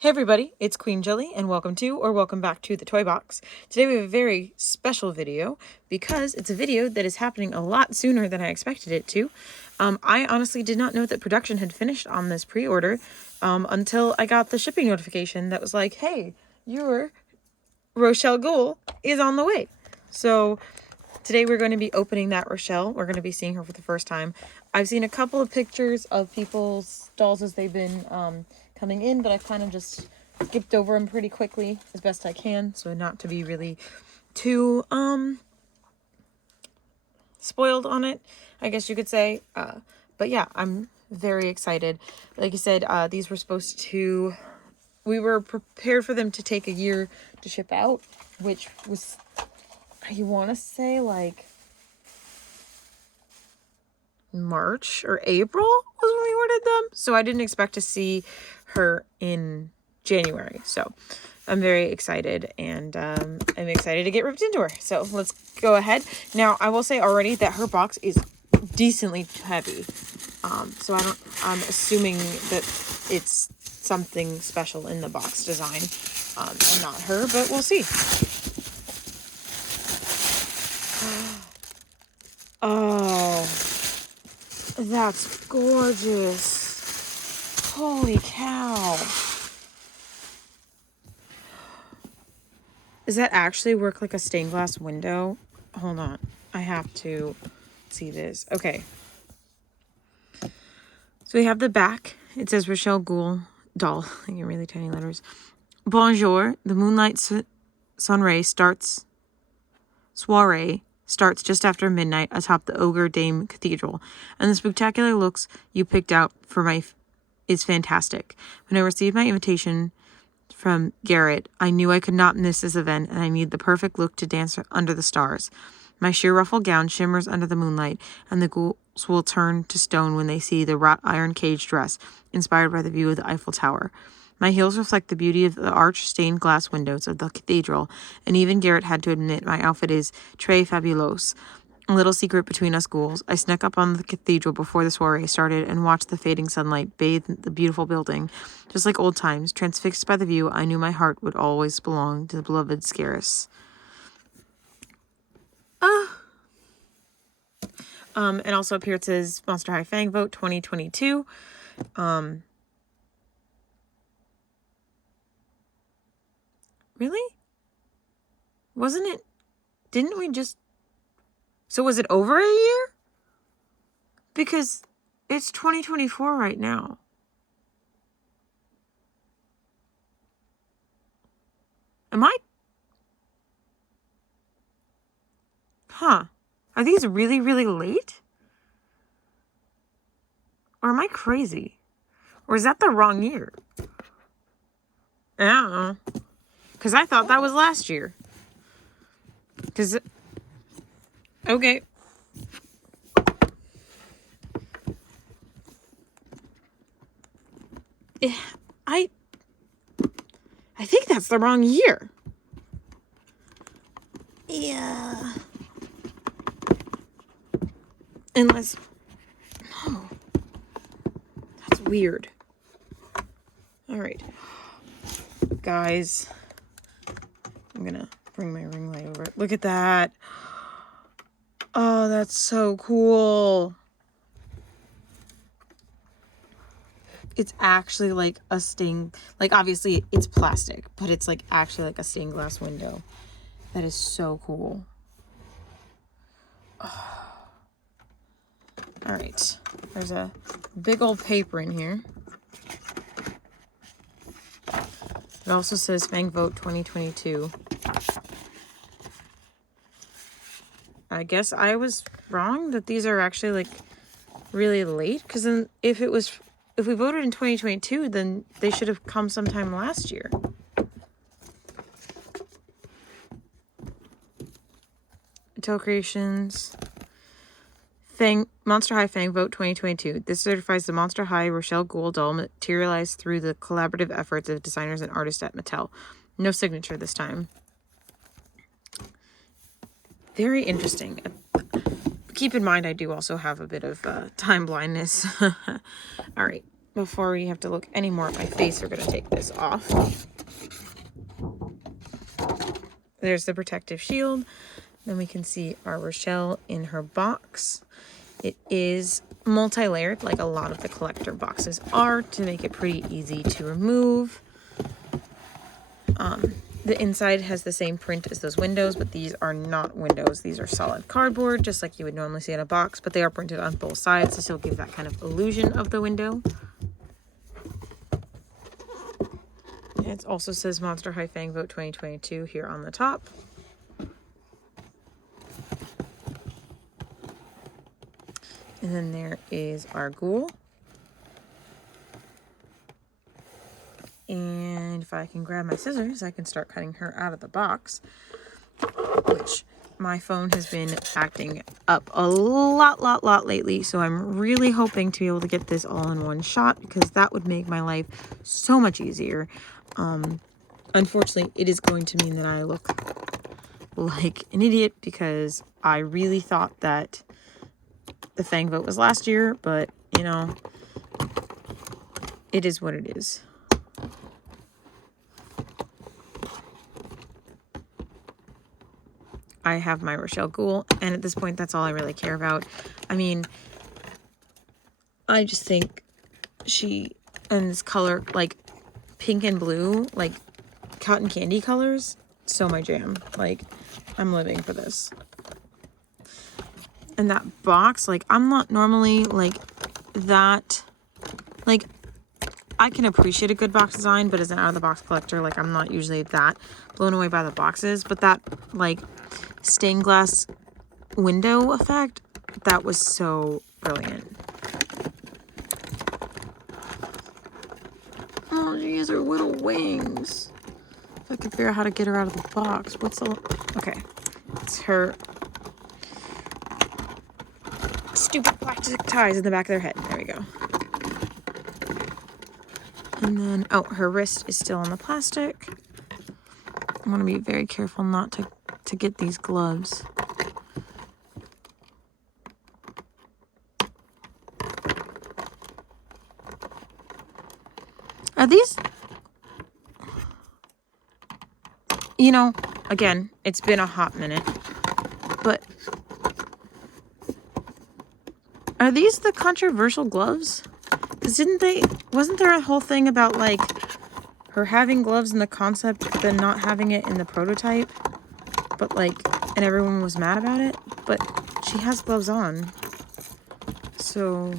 Hey everybody, it's Queen Jelly and welcome to or welcome back to the Toy Box. Today we have a very special video because it's a video that is happening a lot sooner than I expected it to. I honestly did not know that production had finished on this pre-order until I got the shipping notification that was like, hey, your Rochelle Goyle is on the way. So today we're going to be opening that Rochelle. We're going to be seeing her for the first time. I've seen a couple of pictures of people's dolls as they've been coming in, but I've kind of just skipped over them pretty quickly as best I can, so not to be really too spoiled on it, I guess you could say. But yeah, I'm very excited. Like I said, these were supposed to... We were prepared for them to take a year to ship out, which was... I want to say like March or April was when we ordered them. So I didn't expect to see her in January. So I'm very excited, and I'm excited to get ripped into her. So let's go ahead. Now, I will say already that her box is decently heavy. So I'm assuming that it's something special in the box design and not her, but we'll see. Oh, that's gorgeous. Holy cow. Does that actually work like a stained glass window? Hold on. I have to see this. Okay. So we have the back. It says Rochelle Goyle doll in really tiny letters. Bonjour. The moonlight soiree starts just after midnight atop the Ogre Dame Cathedral, and the spectacular looks you picked out for is fantastic. When I received my invitation from Garrett, I knew I could not miss this event, and I need the perfect look to dance under the stars. My sheer ruffled gown shimmers under the moonlight, and the ghouls will turn to stone when they see the wrought iron cage dress, inspired by the view of the Eiffel Tower. My heels reflect the beauty of the arched stained glass windows of the cathedral, and even Garrett had to admit my outfit is très fabulous. A little secret between us ghouls. I snuck up on the cathedral before the soiree started and watched the fading sunlight bathe the beautiful building. Just like old times, transfixed by the view, I knew my heart would always belong to the beloved Scarus. And also up here it says Monster High Fang Vote 2022. Really? Wasn't it? Didn't we just... So was it over a year? Because it's 2024 right now. Am I? Huh. Are these really, really late? Or am I crazy? Or is that the wrong year? I don't know. Because I thought that was last year. Because... Okay. I think that's the wrong year. Yeah. Unless... Oh. That's weird. Alright. Guys. I'm gonna bring my ring light over. Look at that. Oh, that's so cool. It's actually like a stained... Like, obviously, it's plastic. But it's like actually like a stained glass window. That is so cool. Oh. Alright. There's a big old paper in here. It also says Fang Vote 2022. I guess I was wrong that these are actually like really late, because then if we voted in 2022, then they should have come sometime last year. Intel Creations. Monster High Fang Vote 2022. This certifies the Monster High Rochelle Goyle doll materialized through the collaborative efforts of designers and artists at Mattel. No signature this time. Very interesting. Keep in mind, I do also have a bit of time blindness. All right. before we have to look anymore at my face, we're going to take this off. There's the protective shield. Then we can see our Rochelle in her box. It is multi-layered, like a lot of the collector boxes are, to make it pretty easy to remove. The inside has the same print as those windows, but these are not windows. These are solid cardboard, just like you would normally see in a box, but they are printed on both sides to still give that kind of illusion of the window. It also says Monster High Fang Vote 2022 here on the top. And then there is our Goyle. And if I can grab my scissors, I can start cutting her out of the box, which my phone has been acting up a lot lately. So I'm really hoping to be able to get this all in one shot, because that would make my life so much easier. Unfortunately, it is going to mean that I look like an idiot, because I really thought that the Fang vote was last year, but you know, it is what it is. I have my Rochelle Goyle, and at this point, that's all I really care about. I mean, I just think she, and this color, like pink and blue, like cotton candy colors, so my jam. Like, I'm living for this. And that box, like, I'm not normally like that, like, I can appreciate a good box design, but as an out-of-the-box collector, like, I'm not usually that blown away by the boxes. But that, like, stained glass window effect, that was so brilliant. Oh, she has her little wings. If I could figure out how to get her out of the box. What's the... Okay. It's her stupid plastic ties in the back of their head. There we go. And then, oh, her wrist is still on the plastic. I want to be very careful not to get these gloves. Are these... You know, again, it's been a hot minute, but are these the controversial gloves? Because wasn't there a whole thing about, like, her having gloves in the concept, then not having it in the prototype? But, like, and everyone was mad about it? But she has gloves on. So,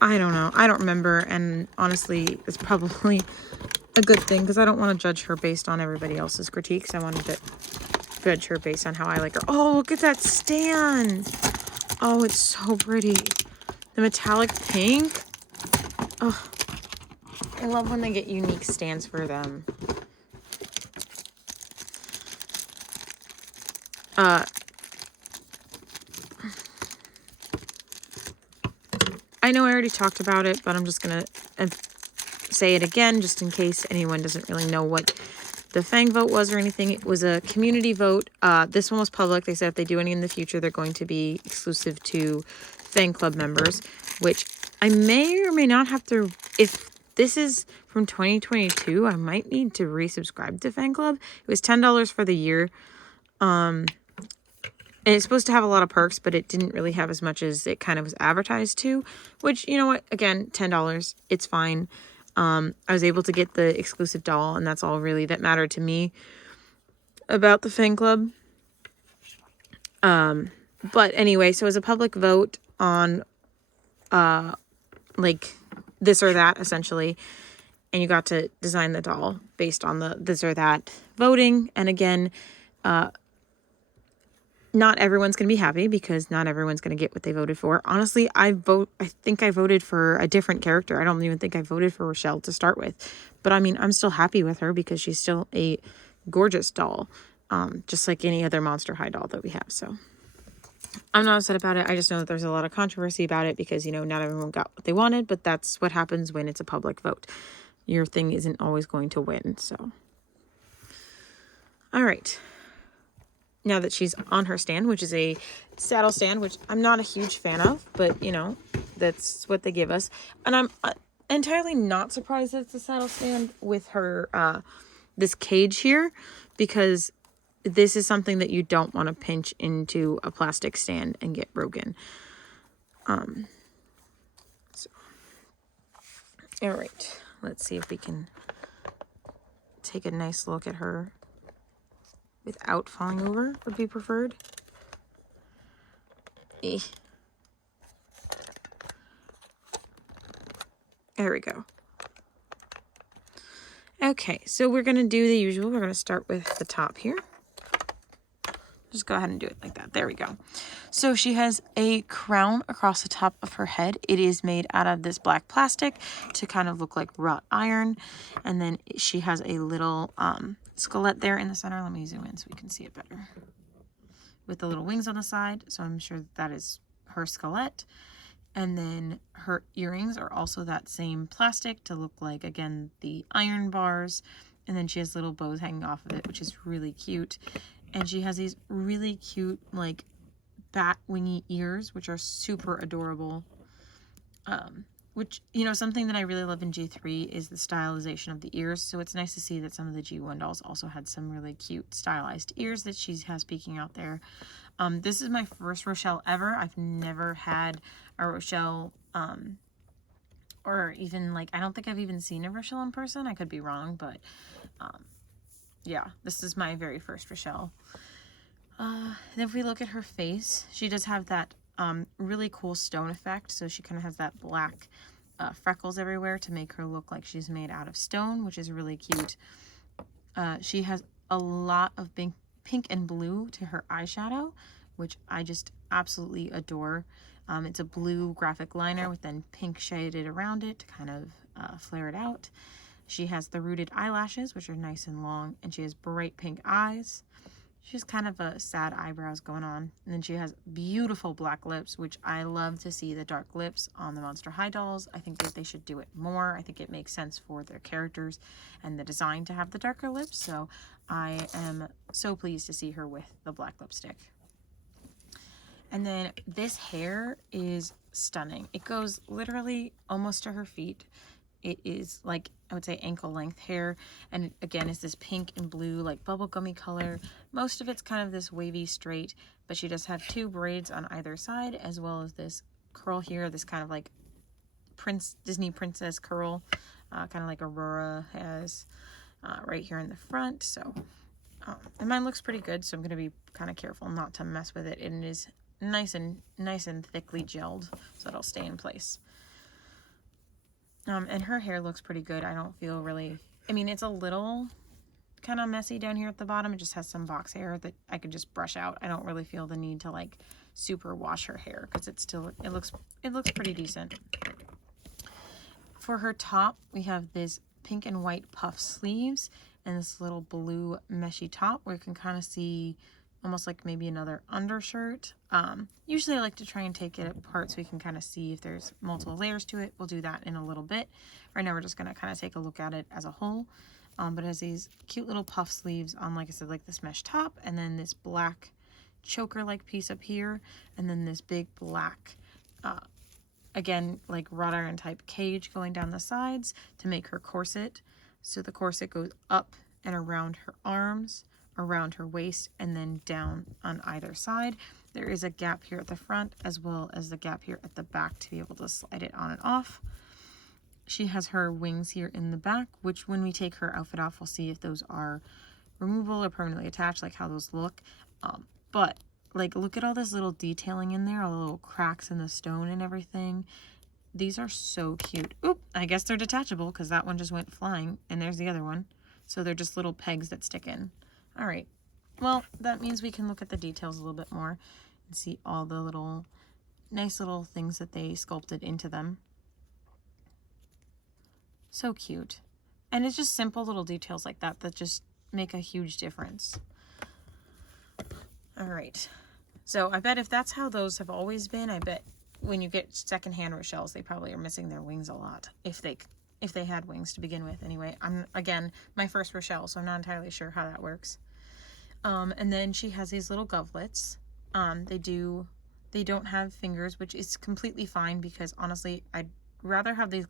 I don't know. I don't remember, and honestly, it's probably a good thing, because I don't want to judge her based on everybody else's critiques. I wanted to judge her based on how I like her. Oh, look at that stand! Oh, it's so pretty. The metallic pink. Oh, I love when they get unique stands for them. I know I already talked about it, but I'm just gonna say it again, just in case anyone doesn't really know what the Fang vote was or anything. It was a community vote. This one was public. They said if they do any in the future, they're going to be exclusive to Fang Club members, which I may or may not have to. If this is from 2022, I might need to resubscribe to Fang Club. It was $10 for the year. And it's supposed to have a lot of perks, but it didn't really have as much as it kind of was advertised to, which, you know what, again, $10, it's fine. I was able to get the exclusive doll, and that's all really that mattered to me about the Fang Club. But anyway, so it was a public vote on, like, this or that, essentially. And you got to design the doll based on the this or that voting. And again, not everyone's going to be happy, because not everyone's going to get what they voted for. Honestly, I think I voted for a different character. I don't even think I voted for Rochelle to start with. But I mean, I'm still happy with her, because she's still a gorgeous doll. Just like any other Monster High doll that we have. So I'm not upset about it. I just know that there's a lot of controversy about it, because, you know, not everyone got what they wanted. But that's what happens when it's a public vote. Your thing isn't always going to win. So, all right. Now that she's on her stand, which is a saddle stand, which I'm not a huge fan of, but, you know, that's what they give us. And I'm entirely not surprised that it's a saddle stand with her, this cage here, because this is something that you don't want to pinch into a plastic stand and get broken. So, all right, let's see if we can take a nice look at her without falling over, would be preferred. Eh. There we go. Okay, so we're going to do the usual. We're going to start with the top here. Just go ahead and do it like that. There we go. So she has a crown across the top of her head. It is made out of this black plastic to kind of look like wrought iron. And then she has a little skelet there in the center. Let me zoom in so we can see it better. With the little wings on the side. So I'm sure that is her skelet. And then her earrings are also that same plastic to look like, again, the iron bars. And then she has little bows hanging off of it, which is really cute. And she has these really cute, like, bat wingy ears, which are super adorable. Which, you know, something that I really love in G3 is the stylization of the ears. So it's nice to see that some of the G1 dolls also had some really cute stylized ears that she has peeking out there. This is my first Rochelle ever. I've never had a Rochelle, or even, like, I don't think I've even seen a Rochelle in person. I could be wrong, but, yeah, this is my very first Rochelle. And if we look at her face, she does have that really cool stone effect. So she kind of has that black freckles everywhere to make her look like she's made out of stone, which is really cute. She has a lot of pink and blue to her eyeshadow, which I just absolutely adore. It's a blue graphic liner with then pink shaded around it to kind of flare it out. She has the rooted eyelashes, which are nice and long, and she has bright pink eyes. She has kind of a sad eyebrows going on. And then she has beautiful black lips, which I love to see the dark lips on the Monster High dolls. I think that they should do it more. I think it makes sense for their characters and the design to have the darker lips. So I am so pleased to see her with the black lipstick. And then this hair is stunning. It goes literally almost to her feet. It is like, I would say, ankle length hair. And it, again, is this pink and blue, like bubblegummy color. Most of it's kind of this wavy straight, but she does have two braids on either side, as well as this curl here, this kind of like Disney princess curl, kind of like Aurora has right here in the front. So, and mine looks pretty good, so I'm going to be kind of careful not to mess with it. And it is nice and thickly gelled, so it'll stay in place. And her hair looks pretty good. I don't feel really, I mean, it's a little kind of messy down here at the bottom. It just has some box hair that I could just brush out. I don't really feel the need to like super wash her hair because it's still, it looks pretty decent. For her top, we have this pink and white puff sleeves and this little blue meshy top where you can kind of see almost like maybe another undershirt. Usually I like to try and take it apart so we can kind of see if there's multiple layers to it. We'll do that in a little bit. Right now we're just going to kind of take a look at it as a whole. But it has these cute little puff sleeves on, like I said, like this mesh top, and then this black choker-like piece up here, and then this big black, again, like wrought iron type cage going down the sides to make her corset. So the corset goes up and around her arms, around her waist, and then down on either side. There is a gap here at the front as well as the gap here at the back to be able to slide it on and off. She has her wings here in the back, which when we take her outfit off, we'll see if those are removable or permanently attached, like how those look. But like, look at all this little detailing in there, all the little cracks in the stone and everything. These are so cute. Oop, I guess they're detachable because that one just went flying, and there's the other one. So they're just little pegs that stick in. All right, well, that means we can look at the details a little bit more and see all the little nice little things that they sculpted into them. So cute. And it's just simple little details like that that just make a huge difference. All right, so I bet if that's how those have always been, I bet when you get secondhand Rochelles, they probably are missing their wings a lot, if they had wings to begin with. Anyway, I'm, again, my first Rochelle, so I'm not entirely sure how that works. And then she has these little govelets. They do They don't have fingers, which is completely fine because honestly, I'd rather have these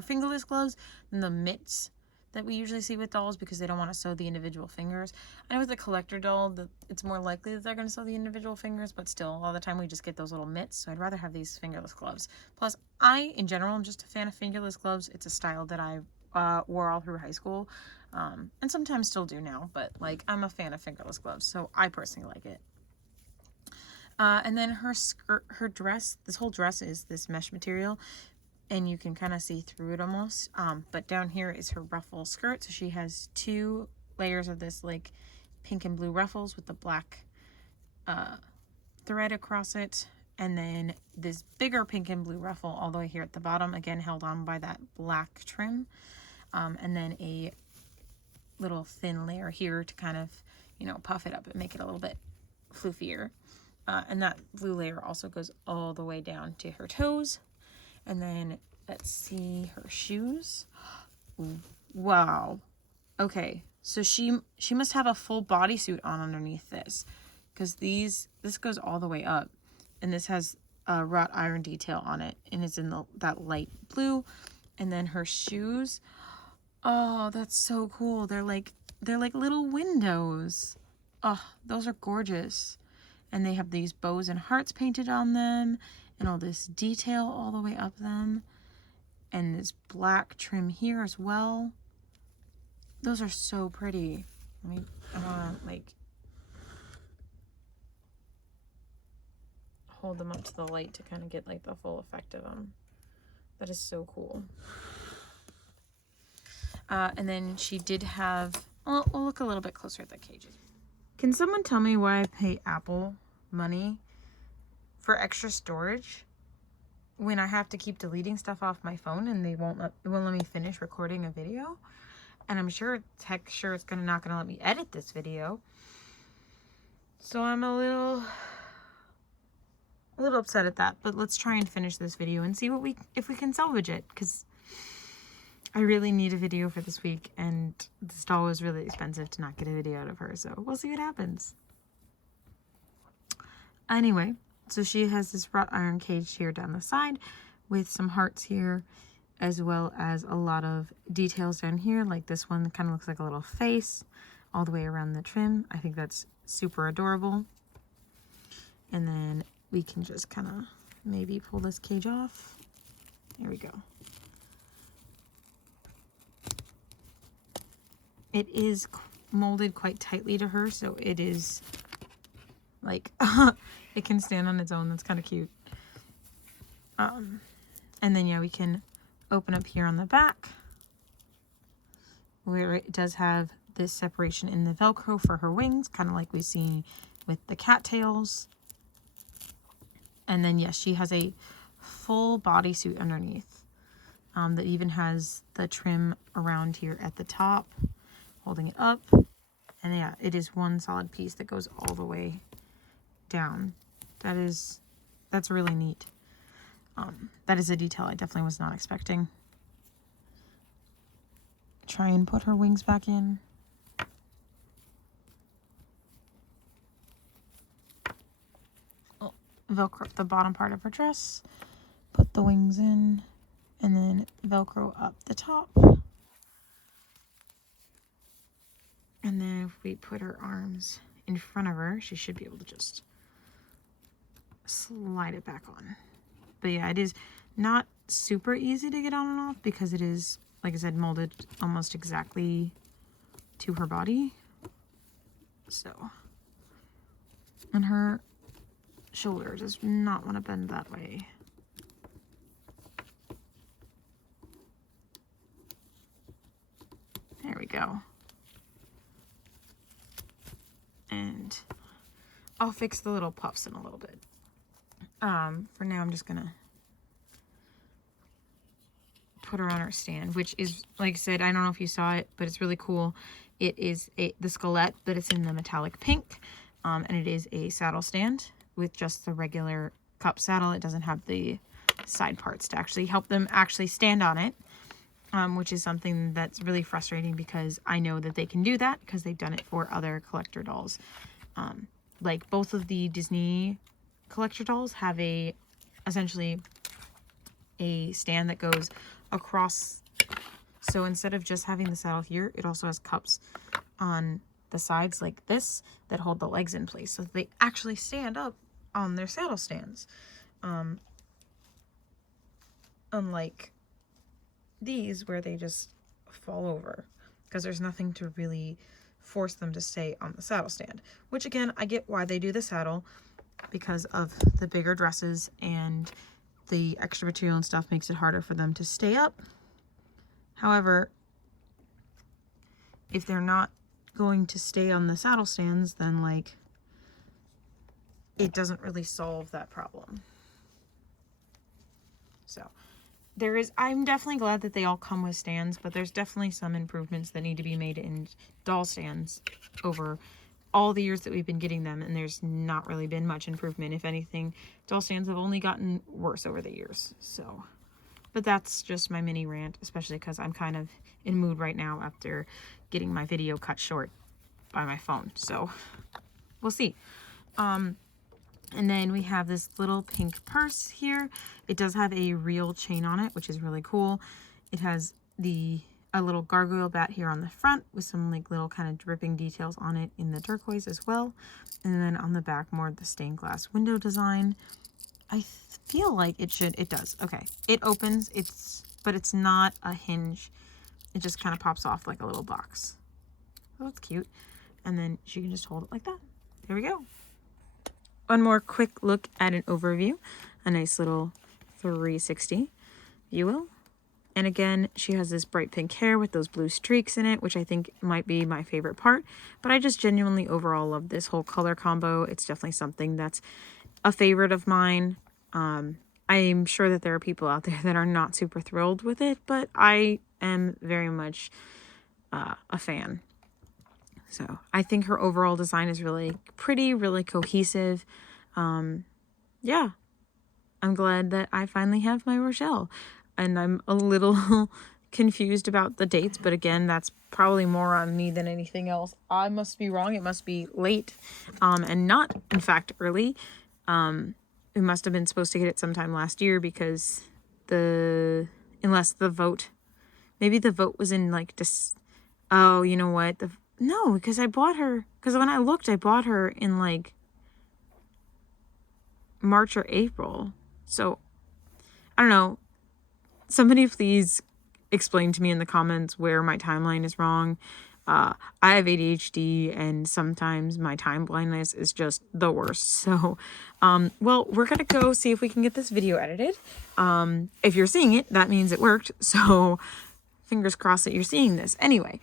fingerless gloves than the mitts that we usually see with dolls because they don't want to sew the individual fingers. I know with a collector doll, it's more likely that they're going to sew the individual fingers, but still, all the time we just get those little mitts, so I'd rather have these fingerless gloves. Plus, I, in general, am just a fan of fingerless gloves. It's a style that I wore all through high school, and sometimes still do now, but, like, I'm a fan of fingerless gloves, so I personally like it. And then her skirt, her dress, this whole dress is this mesh material, and you can kind of see through it almost. But down here is her ruffle skirt. So she has 2 layers of this like pink and blue ruffles with the black thread across it. And then this bigger pink and blue ruffle all the way here at the bottom, again held on by that black trim. And then a little thin layer here to kind of, you know, puff it up and make it a little bit floofier. And that blue layer also goes all the way down to her toes. And then let's see her shoes. Wow. Okay, so she must have a full bodysuit on underneath this, because this goes all the way up, and this has a wrought iron detail on it, and it's in that light blue. And then her shoes. Oh, that's so cool. They're like little windows. Oh, those are gorgeous. And they have these bows and hearts painted on them, and all this detail all the way up them, and this black trim here as well. Those are so pretty. I wanna like hold them up to the light to kind of get like the full effect of them. That is so cool. And then she did have, we'll look a little bit closer at the cages. Can someone tell me why I pay Apple money for extra storage when I have to keep deleting stuff off my phone and it won't let me finish recording a video? And I'm sure it's not gonna let me edit this video. So I'm a little upset at that, but let's try and finish this video and see if we can salvage it, because I really need a video for this week, and this doll was really expensive to not get a video out of her, so we'll see what happens. Anyway, so she has this wrought iron cage here down the side with some hearts here, as well as a lot of details down here, like this one that kind of looks like a little face all the way around the trim. I think that's super adorable. And then we can just kind of maybe pull this cage off. There we go. It is molded quite tightly to her, so it is like it can stand on its own. That's kind of cute. And then yeah, we can open up here on the back where it does have this separation in the Velcro for her wings, kind of like we see with the cattails. And then yes, she has a full bodysuit underneath that even has the trim around here at the top, holding it up. And yeah, it is one solid piece that goes all the way down. That's really neat. That is a detail I definitely was not expecting. Try and put her wings back in. Velcro the bottom part of her dress, put the wings in, and then Velcro up the top. And then if we put her arms in front of her, she should be able to just slide it back on. But yeah, it is not super easy to get on and off because it is, like I said, molded almost exactly to her body. So, and her shoulder does not want to bend that way. There we go. And I'll fix the little puffs in a little bit. For now, I'm just gonna put her on her stand, which is, like I said, I don't know if you saw it, but it's really cool. It is the Skelette, but it's in the metallic pink, and it is a saddle stand with just the regular cup saddle. It doesn't have the side parts to actually help them actually stand on it, which is something that's really frustrating because I know that they can do that because they've done it for other collector dolls. Like both of the Disney collector dolls have essentially a stand that goes across. So instead of just having the saddle here, it also has cups on the sides like this that hold the legs in place, so they actually stand up on their saddle stands. Unlike these where they just fall over, because there's nothing to really force them to stay on the saddle stand, which again, I get why they do the saddle, because of the bigger dresses and the extra material and stuff makes it harder for them to stay up. However, if they're not going to stay on the saddle stands, then like it doesn't really solve that problem. So I'm definitely glad that they all come with stands, but there's definitely some improvements that need to be made in doll stands over all the years that we've been getting them, and there's not really been much improvement. If anything, doll stands have only gotten worse over the years. So, but that's just my mini rant, especially because I'm kind of in mood right now after getting my video cut short by my phone. So we'll see. And then we have this little pink purse here. It does have a real chain on it, which is really cool. It has a little gargoyle bat here on the front with some like little kind of dripping details on it in the turquoise as well. And then on the back, more of the stained glass window design. I feel like it does. Okay. It opens, but it's not a hinge. It just kind of pops off like a little box. Oh, that's cute. And then she can just hold it like that. There we go. One more quick look at an overview. A nice little 360, if you will. And again, she has this bright pink hair with those blue streaks in it, which I think might be my favorite part. But I just genuinely overall love this whole color combo. It's definitely something that's a favorite of mine. I'm sure that there are people out there that are not super thrilled with it, but I am very much a fan. So I think her overall design is really pretty, really cohesive. Yeah, I'm glad that I finally have my Rochelle. And I'm a little confused about the dates, but again, that's probably more on me than anything else. I must be wrong. It must be late, and not, in fact, early. We must have been supposed to get it sometime last year because unless the vote, maybe the vote was in like oh, you know what? No, because when I looked, I bought her in like March or April. So I don't know. Somebody please explain to me in the comments where my timeline is wrong. I have ADHD and sometimes my time blindness is just the worst. So, well, we're going to go see if we can get this video edited. If you're seeing it, that means it worked. So fingers crossed that you're seeing this. Anyway,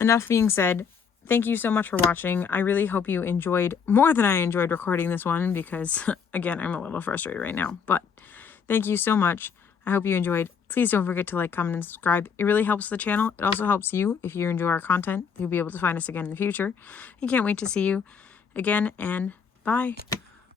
enough being said. Thank you so much for watching. I really hope you enjoyed more than I enjoyed recording this one because, again, I'm a little frustrated right now. But thank you so much. I hope you enjoyed. Please don't forget to like, comment, and subscribe. It really helps the channel. It also helps you if you enjoy our content. You'll be able to find us again in the future. I can't wait to see you again, and bye.